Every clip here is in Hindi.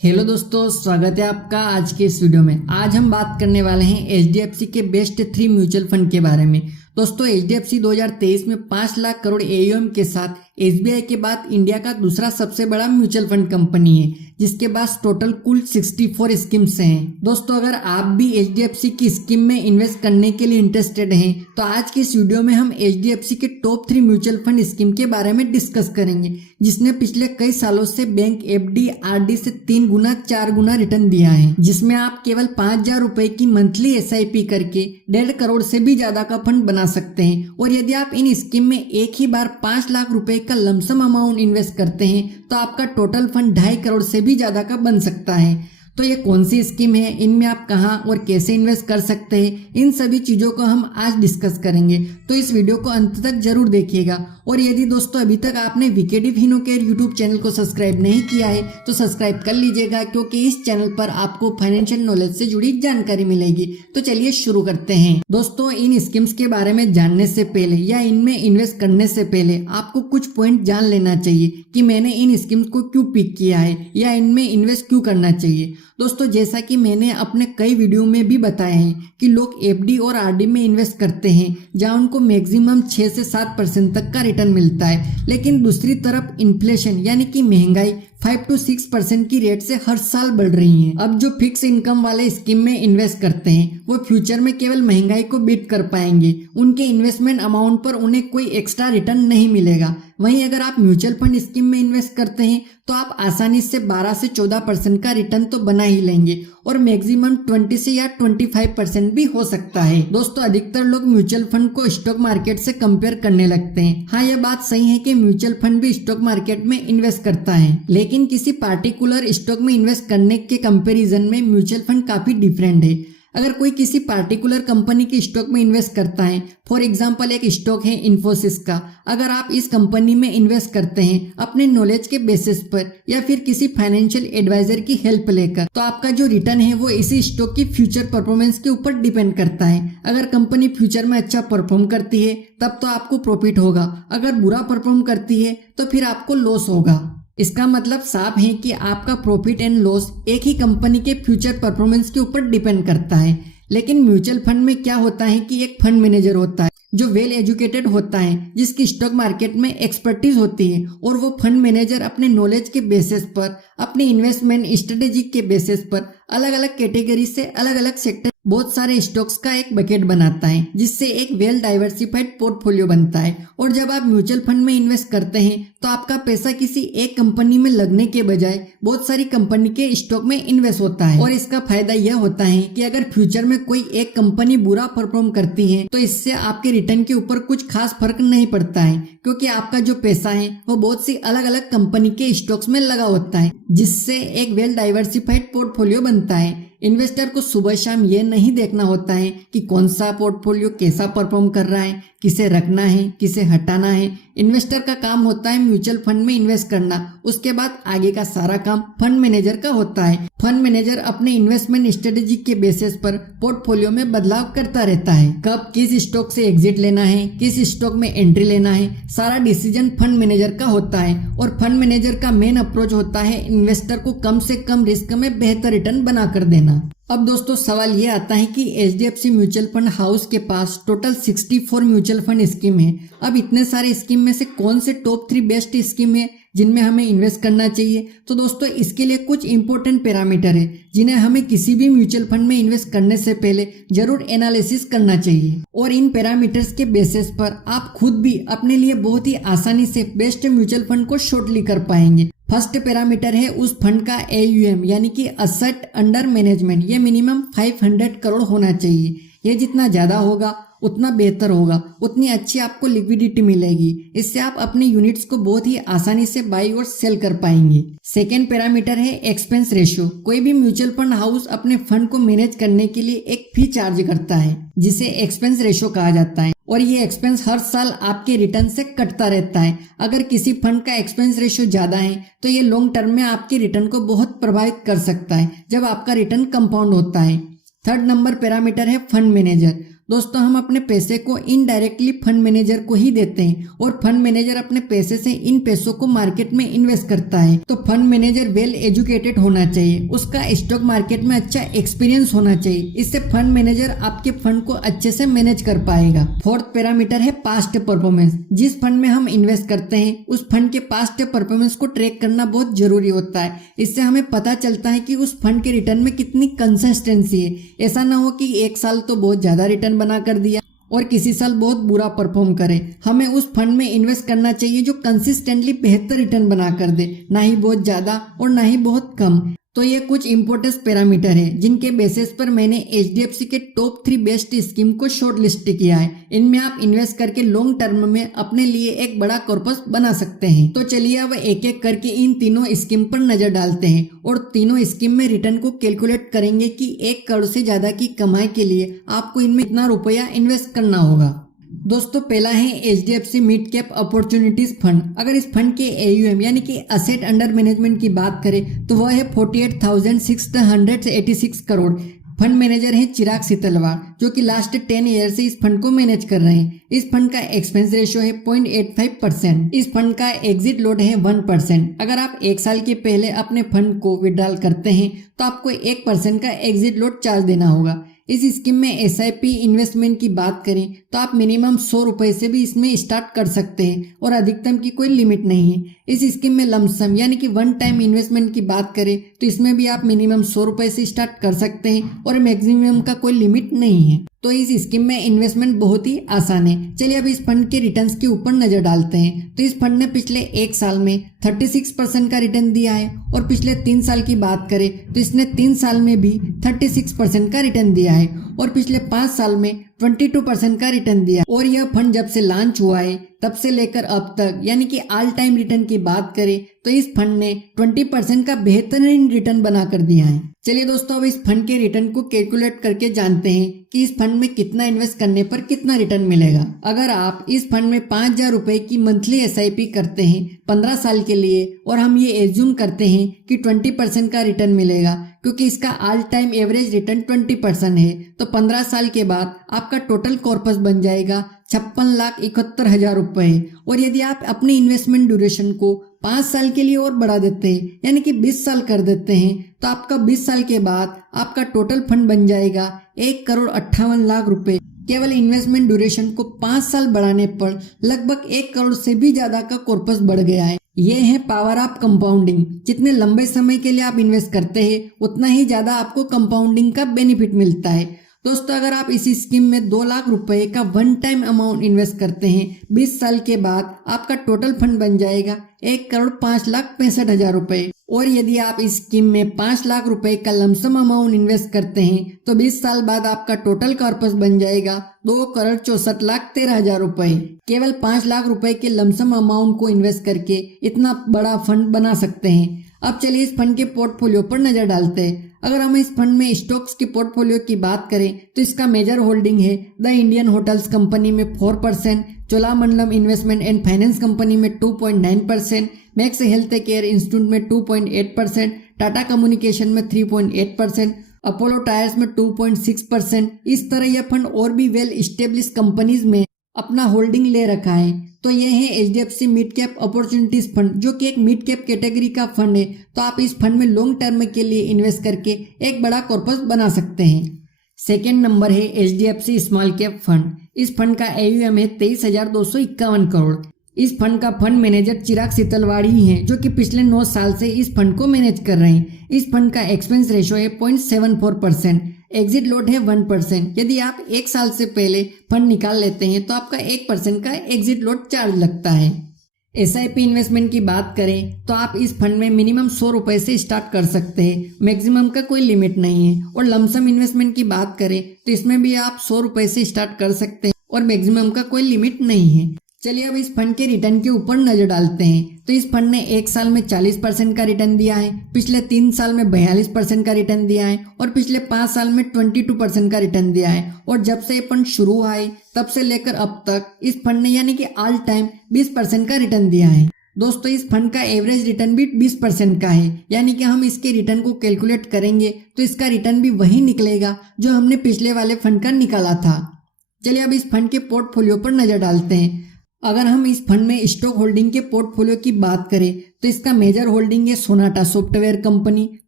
हेलो दोस्तों, स्वागत है आपका आज के इस वीडियो में। आज हम बात करने वाले हैं एचडीएफसी के बेस्ट 3 म्यूचुअल फंड के बारे में। दोस्तों, एचडीएफसी 2023 में 5 लाख करोड़ एयूएम के साथ एसबीआई के बाद इंडिया का दूसरा सबसे बड़ा म्यूचुअल फंड कंपनी है, जिसके पास टोटल कुल 64 स्कीम्स हैं। दोस्तों, अगर आप भी एचडीएफसी की स्कीम में इन्वेस्ट करने के लिए इंटरेस्टेड हैं, तो आज की इस वीडियो में हम एचडीएफसी के टॉप 3 म्यूचुअल फंड स्कीम के बारे में डिस्कस करेंगे, जिसने पिछले कई सालों से बैंक एफडी आरडी से 3 गुना 4 गुना रिटर्न दिया है, जिसमें आप केवल 5,000 रुपए की मंथली एसआईपी करके 1.5 करोड़ से भी ज्यादा का फंड बना सकते हैं। और यदि आप इन स्कीम में एक ही बार 5 लाख रुपए का लमसम अमाउंट इन्वेस्ट करते हैं, तो आपका टोटल फंड 2.5 करोड़ से भी ज्यादा का बन सकता है। तो ये कौन सी स्कीम है, इनमें आप कहां और कैसे इन्वेस्ट कर सकते हैं, इन सभी चीजों को हम आज डिस्कस करेंगे। तो इस वीडियो को अंत तक जरूर देखिएगा। और यदि दोस्तों अभी तक आपने वीकेडी फिनो केयर यूट्यूब चैनल को सब्सक्राइब नहीं किया है, तो सब्सक्राइब कर लीजिएगा, क्योंकि इस चैनल पर आपको फाइनेंशियल नॉलेज से जुड़ी जानकारी मिलेगी। तो चलिए शुरू करते हैं। दोस्तों, इन स्कीम्स के बारे में जानने से पहले या इनमें इन्वेस्ट करने से पहले आपको कुछ पॉइंट जान लेना चाहिए कि मैंने इन स्कीम्स को क्यों पिक किया है या इनमें इन्वेस्ट क्यों करना चाहिए। दोस्तों, जैसा कि मैंने अपने कई वीडियो में भी बताया है कि लोग एफडी और आरडी में इन्वेस्ट करते हैं, जहां उनको मैक्सिमम 6 से 7% तक का रिटर्न मिलता है, लेकिन दूसरी तरफ इन्फ्लेशन यानी कि महंगाई 5 to 6% की रेट से हर साल बढ़ रही है। अब जो फिक्स इनकम वाले स्कीम में इन्वेस्ट करते हैं, वो फ्यूचर में केवल महंगाई को बीट कर पाएंगे। उनके इन्वेस्टमेंट अमाउंट पर उन्हें कोई एक्स्ट्रा रिटर्न नहीं मिलेगा। वहीं अगर आप म्यूचुअल फंड स्कीम में इन्वेस्ट करते हैं, तो आप आसानी से 12 से 14% का रिटर्न तो बना ही लेंगे, और मैक्सिमम 20 से या 25% भी हो सकता है। दोस्तों, अधिकतर लोग म्यूचुअल फंड को स्टॉक मार्केट से कंपेयर करने लगते हैं। हाँ, यह बात सही है कि म्यूचुअल फंड भी स्टॉक मार्केट में इन्वेस्ट करता है, लेकिन किसी पार्टिकुलर स्टॉक में इन्वेस्ट करने के कंपैरिजन में म्यूचुअल फंड काफी डिफरेंट है। अगर कोई किसी पार्टिकुलर कंपनी के स्टॉक में इन्वेस्ट करता है, फॉर एग्जांपल एक स्टॉक है इन्फोसिस का, अगर आप इस कंपनी में इन्वेस्ट करते हैं अपने नॉलेज के बेसिस पर या फिर किसी फाइनेंशियल एडवाइजर की हेल्प लेकर, तो आपका जो रिटर्न है वो इसी स्टॉक की फ्यूचर परफॉर्मेंस के ऊपर डिपेंड करता है। अगर कंपनी फ्यूचर में अच्छा परफॉर्म करती है, तब तो आपको प्रॉफिट होगा। अगर बुरा परफॉर्म करती है, तो फिर आपको लॉस होगा। इसका मतलब साफ है कि आपका प्रॉफिट एंड लॉस एक ही कंपनी के फ्यूचर परफॉर्मेंस के ऊपर डिपेंड करता है। लेकिन म्यूचुअल फंड में क्या होता है कि एक फंड मैनेजर होता है जो वेल एजुकेटेड होता है, जिसकी स्टॉक मार्केट में एक्सपर्टीज होती है, और वो फंड मैनेजर अपने नॉलेज के बेसिस पर, अपनी इन्वेस्टमेंट स्ट्रेटेजी के बेसिस पर अलग अलग कैटेगरी से अलग अलग सेक्टर बहुत सारे स्टॉक्स का एक बकेट बनाता है, जिससे एक वेल डाइवर्सिफाइड पोर्टफोलियो बनता है। और जब आप म्यूचुअल फंड में इन्वेस्ट करते हैं, तो आपका पैसा किसी एक कंपनी में लगने के बजाय बहुत सारी कंपनी के स्टॉक में इन्वेस्ट होता है। और इसका फायदा यह होता है कि अगर फ्यूचर में कोई एक कंपनी बुरा परफॉर्म करती है, तो इससे आपके रिटर्न के ऊपर कुछ खास फर्क नहीं पड़ता है, क्योंकि आपका जो पैसा है वो बहुत सी अलग अलग कंपनी के स्टॉक्स में लगा होता है, जिससे एक वेल डाइवर्सिफाइड पोर्टफोलियो बनता है। इन्वेस्टर को सुबह शाम ये नहीं देखना होता है कि कौन सा पोर्टफोलियो कैसा परफॉर्म कर रहा है, किसे रखना है, किसे हटाना है। इन्वेस्टर का काम होता है म्यूचुअल फंड में इन्वेस्ट करना, उसके बाद आगे का सारा काम फंड मैनेजर का होता है। फंड मैनेजर अपने इन्वेस्टमेंट स्ट्रेटेजी के बेसिस पर पोर्टफोलियो में बदलाव करता रहता है। कब किस स्टॉक से एग्जिट लेना है, किस स्टॉक में एंट्री लेना है, सारा डिसीजन फंड मैनेजर का होता है। और फंड मैनेजर का मेन अप्रोच होता है इन्वेस्टर को कम से कम रिस्क में बेहतर रिटर्न बना कर देना। अब दोस्तों, सवाल ये आता है कि एचडीएफसी म्यूचुअल फंड हाउस के पास टोटल 64 म्यूचुअल फंड स्कीम है। अब इतने सारे स्कीम में से कौन से टॉप 3 बेस्ट स्कीम है जिनमें हमें इन्वेस्ट करना चाहिए? तो दोस्तों, इसके लिए कुछ इंपॉर्टेंट पैरामीटर है, जिन्हें हमें किसी भी म्यूचुअल फंड में इन्वेस्ट करने से पहले जरूर एनालिसिस करना चाहिए। और इन पैरामीटर्स के बेसिस पर आप खुद भी अपने लिए बहुत ही आसानी से बेस्ट म्यूचुअल फंड को शॉर्टली कर पाएंगे। फर्स्ट पैरामीटर है उस फंड का एयूएम यानी कि असेट अंडर मैनेजमेंट। ये मिनिमम 500 करोड़ होना चाहिए। ये जितना ज्यादा होगा उतना बेहतर होगा, उतनी अच्छी आपको लिक्विडिटी मिलेगी। इससे आप अपने यूनिट्स को बहुत ही आसानी से बाई और सेल कर पाएंगे। सेकेंड पैरामीटर है एक्सपेंस रेशियो। कोई भी म्यूचुअल फंड हाउस अपने फंड को मैनेज करने के लिए एक फी चार्ज करता है, जिसे एक्सपेंस रेशियो कहा जाता है, और ये एक्सपेंस हर साल आपके रिटर्न से कटता रहता है। अगर किसी फंड का एक्सपेंस रेशियो ज्यादा है, तो ये लॉन्ग टर्म में आपके रिटर्न को बहुत प्रभावित कर सकता है, जब आपका रिटर्न कंपाउंड होता है। थर्ड नंबर पैरामीटर है फंड मैनेजर। दोस्तों हम अपने पैसे को इनडायरेक्टली फंड मैनेजर को ही देते हैं और फंड मैनेजर अपने पैसे से इन पैसों को मार्केट में इन्वेस्ट करता है। तो फंड मैनेजर वेल एजुकेटेड होना चाहिए, उसका स्टॉक मार्केट में अच्छा एक्सपीरियंस होना चाहिए, इससे फंड मैनेजर आपके फंड को अच्छे से मैनेज कर पाएगा। फोर्थ पैरामीटर है पास्ट परफॉर्मेंस। जिस फंड में हम इन्वेस्ट करते हैं उस फंड के पास्ट परफॉर्मेंस को ट्रैक करना बहुत जरूरी होता है। इससे हमें पता चलता है कि उस फंड के रिटर्न में कितनी कंसिस्टेंसी है। ऐसा ना हो कि एक साल तो बहुत ज्यादा रिटर्न बना कर दिया और किसी साल बहुत बुरा परफॉर्म करे। हमें उस फंड में इन्वेस्ट करना चाहिए जो कंसिस्टेंटली बेहतर रिटर्न बना कर दे, ना ही बहुत ज्यादा और ना ही बहुत कम। तो ये कुछ इंपॉर्टेंट पैरामीटर है जिनके बेसिस पर मैंने HDFC के टॉप 3 बेस्ट स्कीम को शॉर्ट लिस्ट किया है। इनमें आप इन्वेस्ट करके लॉन्ग टर्म में अपने लिए एक बड़ा कॉर्पस बना सकते हैं। तो चलिए अब एक एक करके इन तीनों स्कीम पर नजर डालते हैं और तीनों स्कीम में रिटर्न को कैलकुलेट करेंगे कि 1 करोड़ से ज्यादा की कमाई के लिए आपको इनमें कितना रुपया इन्वेस्ट करना होगा। दोस्तों पहला है HDFC mid cap opportunities fund. अगर इस फंड के AUM यानी कि असेट अंडर मैनेजमेंट की बात करें तो वह है 48,686 करोड़। फंड मैनेजर है चिराग सीतलवाड़ जो कि लास्ट 10 ईयर से इस फंड को मैनेज कर रहे हैं। इस फंड का एक्सपेंस रेशियो है 0.85%। इस फंड का एग्जिट लोड है 1%। अगर आप एक साल के पहले अपने फंड को विड्रॉल करते हैं तो आपको 1% का एग्जिट लोड चार्ज देना होगा। इस स्कीम में SIP इन्वेस्टमेंट की बात करें तो आप मिनिमम 100 रुपए से भी इसमें स्टार्ट कर सकते हैं और अधिकतम की कोई लिमिट नहीं है। इस स्कीम में लमसम यानी कि वन टाइम इन्वेस्टमेंट की बात करें तो इसमें भी आप मिनिमम 100 रुपए से स्टार्ट कर सकते हैं और मैक्सिमम का कोई लिमिट नहीं है। तो इस स्कीम में इन्वेस्टमेंट बहुत ही आसान है। चलिए अब इस फंड के रिटर्न्स के ऊपर नजर डालते हैं। तो इस फंड ने पिछले 1 साल में 36% का रिटर्न दिया है और पिछले 3 साल की बात करें तो इसने 3 साल में भी 36% का रिटर्न दिया है और पिछले 5 साल में 22% का रिटर्न दिया। और यह फंड जब से लॉन्च हुआ है तब से लेकर अब तक यानी कि ऑल टाइम रिटर्न की बात करें तो इस फंड ने 20% का बेहतरीन रिटर्न बना कर दिया है। चलिए दोस्तों अब इस फंड के रिटर्न को कैलकुलेट करके जानते हैं कि इस फंड में कितना इन्वेस्ट करने पर कितना रिटर्न मिलेगा। अगर आप इस फंड में 5,000 रुपए की मंथली SIP करते हैं 15 साल के लिए और हम ये एज्यूम करते हैं कि 20% का रिटर्न मिलेगा क्योंकि इसका ऑल टाइम एवरेज रिटर्न 20% है, तो 15 साल के बाद आपका टोटल कॉर्पस बन जाएगा 56,71,000 रुपए। और यदि आप अपनी इन्वेस्टमेंट ड्यूरेशन को 5 साल के लिए और बढ़ा देते हैं यानी कि 20 साल कर देते हैं तो आपका 20 साल के बाद आपका टोटल फंड बन जाएगा 1,58,00,000 रुपए। केवल इन्वेस्टमेंट ड्यूरेशन को 5 साल बढ़ाने पर लगभग 1 करोड़ से भी ज्यादा का कॉर्पस बढ़ गया है। ये है पावर ऑफ कंपाउंडिंग। जितने लंबे समय के लिए आप इन्वेस्ट करते हैं उतना ही ज्यादा आपको कंपाउंडिंग का बेनिफिट मिलता है। दोस्तों अगर आप इसी स्कीम में 2 लाख रुपए का वन टाइम अमाउंट इन्वेस्ट करते हैं 20 साल के बाद आपका टोटल फंड बन जाएगा 1,05,65,000 रुपए। और यदि आप इस स्कीम में 5 लाख रुपए का लमसम अमाउंट इन्वेस्ट करते हैं तो 20 साल बाद आपका टोटल कॉर्पस बन जाएगा 2,64,13,000 रुपए। केवल 5 लाख रुपए के लमसम अमाउंट को इन्वेस्ट करके इतना बड़ा फंड बना सकते हैं। अब चलिए इस फंड के पोर्टफोलियो पर नजर डालते हैं। अगर हम इस फंड में स्टॉक्स के पोर्टफोलियो की बात करें तो इसका मेजर होल्डिंग है द इंडियन होटल्स कंपनी में 4%, Cholamandalam investment and finance company में 2.9%, मैक्स हेल्थ केयर इंस्टीट्यूट में 2.8%, टाटा कम्युनिकेशन में 3.8%, अपोलो टायर्स में 2.6%। इस तरह यह फंड और भी वेल स्टेब्लिश कंपनीज में अपना होल्डिंग ले रखा है। तो ये है HDFC mid cap opportunities fund जो कि एक मिड कैप कैटेगरी का फंड है। तो आप इस फंड में लॉन्ग टर्म के लिए इन्वेस्ट करके एक बड़ा कॉर्पस बना सकते हैं। सेकेंड नंबर है HDFC स्मॉल कैप फंड। इस फंड का AUM है 23,251 करोड़। इस फंड का फंड मैनेजर चिराग सीतलवाड़ ही हैं जो कि पिछले 9 साल से इस फंड को मैनेज कर रहे हैं। इस फंड का एक्सपेंस रेशियो है 0.74%, एग्जिट लोड है 1%। यदि आप 1 साल से पहले फंड निकाल लेते हैं तो आपका 1% का एग्जिट लोड चार्ज लगता है। SIP इन्वेस्टमेंट की बात करें तो आप इस फंड में मिनिमम 100 रुपए से स्टार्ट कर सकते हैं, मैक्सिमम का कोई लिमिट नहीं है। और लमसम इन्वेस्टमेंट की बात करें तो इसमें भी आप 100 रुपए से स्टार्ट कर सकते हैं और मैक्सिमम का कोई लिमिट नहीं है। चलिए अब इस फंड के रिटर्न के ऊपर नजर डालते हैं। तो इस फंड ने 1 साल में 40% का रिटर्न दिया है, पिछले 3 साल में 42% का रिटर्न दिया है और पिछले 5 साल में 22% का रिटर्न दिया है। और जब से ये फंड शुरू हुआ है तब से लेकर अब तक इस फंड ने यानी कि ऑल टाइम 20% का रिटर्न दिया है। दोस्तों इस फंड का एवरेज रिटर्न भी 20% का है, यानी कि हम इसके रिटर्न को कैलकुलेट करेंगे तो इसका रिटर्न भी वही निकलेगा जो हमने पिछले वाले फंड का निकाला था। चलिए अब इस फंड के पोर्टफोलियो पर नजर डालते हैं। अगर हम इस फंड में स्टॉक होल्डिंग के पोर्टफोलियो की बात करें तो इसका मेजर होल्डिंग है Sonata software company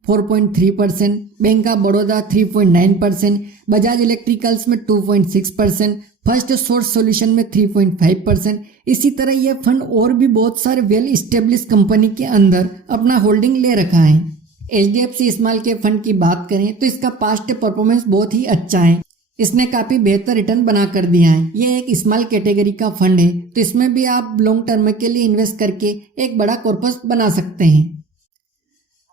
4.3%, bank of Baroda 3.9%, Bajaj electricals में 2.6%, फर्स्ट सोर्स सॉल्यूशन में 3.5%। इसी तरह यह फंड और भी बहुत सारे वेल इस्टेब्लिश कंपनी के अंदर अपना होल्डिंग ले रखा है। HDFC स्मॉल कैप फंड की बात करें तो इसका पास्ट परफॉर्मेंस बहुत ही अच्छा है। इसने काफी बेहतर रिटर्न बना कर दिया है। ये एक स्मॉल कैटेगरी का फंड है, तो इसमें भी आप लॉन्ग टर्म के लिए इन्वेस्ट करके एक बड़ा कॉर्पस बना सकते हैं।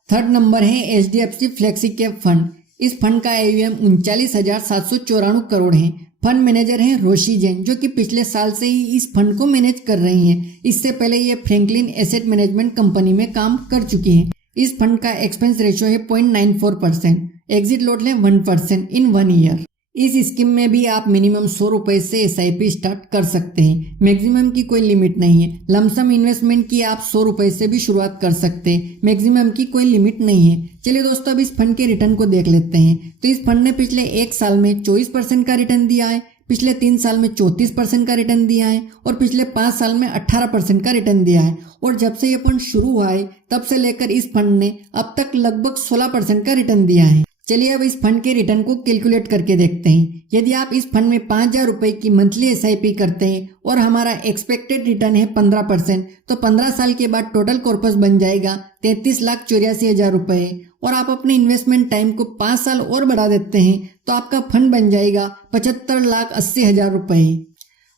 थर्ड नंबर है HDFC फ्लेक्सी कैप फंड। इस फंड का AUM 39,794 करोड़ है। फंड मैनेजर हैं रोशी जैन, जो कि पिछले साल से ही इस फंड को मैनेज कर रही हैं। इससे पहले ये फ्रैंकलिन एसेट मैनेजमेंट कंपनी में काम कर चुकी हैं। इस फंड का एक्सपेंस रेशियो है 0.94%, एग्जिट लोड है 1% इन 1 ईयर। इस स्कीम में भी आप मिनिमम 100 रुपए से SIP स्टार्ट कर सकते हैं। मैक्सिमम की कोई लिमिट नहीं है। लमसम इन्वेस्टमेंट की आप 100 रुपए से भी शुरुआत कर सकते हैं। मैक्सिमम की कोई लिमिट नहीं है। चलिए दोस्तों अब इस फंड के रिटर्न को देख लेते हैं। तो इस फंड ने पिछले 1 साल में 24% का रिटर्न दिया है, पिछले 3 साल में 34% का रिटर्न दिया है और पिछले 5 साल में 18% का रिटर्न दिया है। और जब से ये फंड शुरू हुआ है तब से लेकर इस फंड ने अब तक लगभग 16% का रिटर्न दिया है। चलिए अब इस फंड के रिटर्न को कैलकुलेट करके देखते हैं। यदि आप इस फंड में 5,000 रुपए की मंथली SIP करते हैं और हमारा एक्सपेक्टेड रिटर्न है 15%, तो 15 साल के बाद टोटल कॉर्पस बन जाएगा 33,84,000 रुपए। और आप अपने इन्वेस्टमेंट टाइम को 5 साल और बढ़ा देते हैं तो आपका फंड बन जाएगा 75,80,000 रुपए।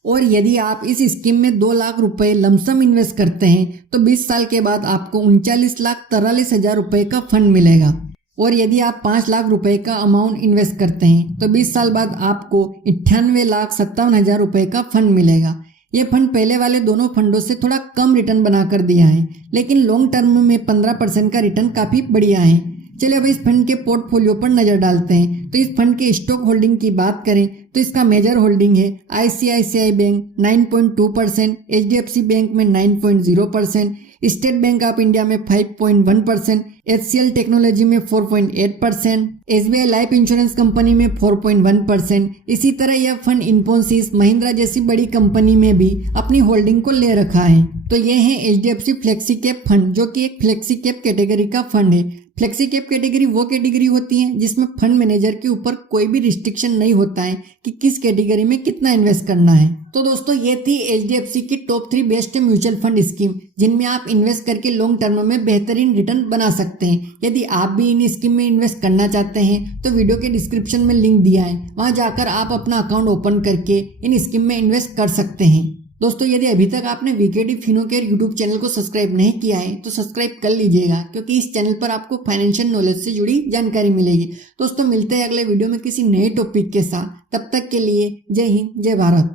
और यदि आप इस स्कीम में 2 लाख रुपए लमसम इन्वेस्ट करते हैं तो 20 साल के बाद आपको 39,43,000 रुपए का फंड मिलेगा। और यदि आप 5 लाख रुपए का अमाउंट इन्वेस्ट करते हैं तो 20 साल बाद आपको 98,57,000 रुपए का फंड मिलेगा। ये फंड पहले वाले दोनों फंडों से थोड़ा कम रिटर्न बनाकर दिया है, लेकिन लॉन्ग टर्म में 15% का रिटर्न काफी बढ़िया है। चलिए अब इस फंड के पोर्टफोलियो पर नजर डालते हैं। तो इस फंड के स्टॉक होल्डिंग की बात करें तो इसका मेजर होल्डिंग है ICICI बैंक 9.2%, HDFC बैंक में 9.0%, स्टेट बैंक ऑफ इंडिया में 5.1%, HCL टेक्नोलॉजी में 4.8%, SBI लाइफ इंश्योरेंस कंपनी में 4.1%। इसी तरह यह फंड इन्फोसिस, महिंद्रा जैसी बड़ी कंपनी में भी अपनी होल्डिंग को ले रखा है। तो ये है HDFC फ्लेक्सी कैप फंड, जो कि एक फ्लेक्सी कैप कैटेगरी का फंड है। फ्लेक्सी कैप कैटेगरी वो कैटेगरी होती है जिसमें फंड मैनेजर के ऊपर कोई भी रिस्ट्रिक्शन नहीं होता है कि किस कैटेगरी में कितना इन्वेस्ट करना है। तो दोस्तों ये थी HDFC की top 3 best mutual fund scheme, जिनमें आप इन्वेस्ट करके लॉन्ग टर्म में बेहतरीन रिटर्न बना सकते हैं। यदि आप भी इन स्कीम में इन्वेस्ट करना चाहते हैं तो वीडियो के डिस्क्रिप्शन में लिंक दिया है, वहां जाकर आप अपना अकाउंट ओपन करके इन स्कीम में इन्वेस्ट कर सकते हैं। दोस्तों यदि अभी तक आपने VKD फिनोकेयर यूट्यूब चैनल को सब्सक्राइब नहीं किया है तो सब्सक्राइब कर लीजिएगा, क्योंकि इस चैनल पर आपको फाइनेंशियल नॉलेज से जुड़ी जानकारी मिलेगी। दोस्तों मिलते हैं अगले वीडियो में किसी नए टॉपिक के साथ। तब तक के लिए जय हिंद, जय भारत।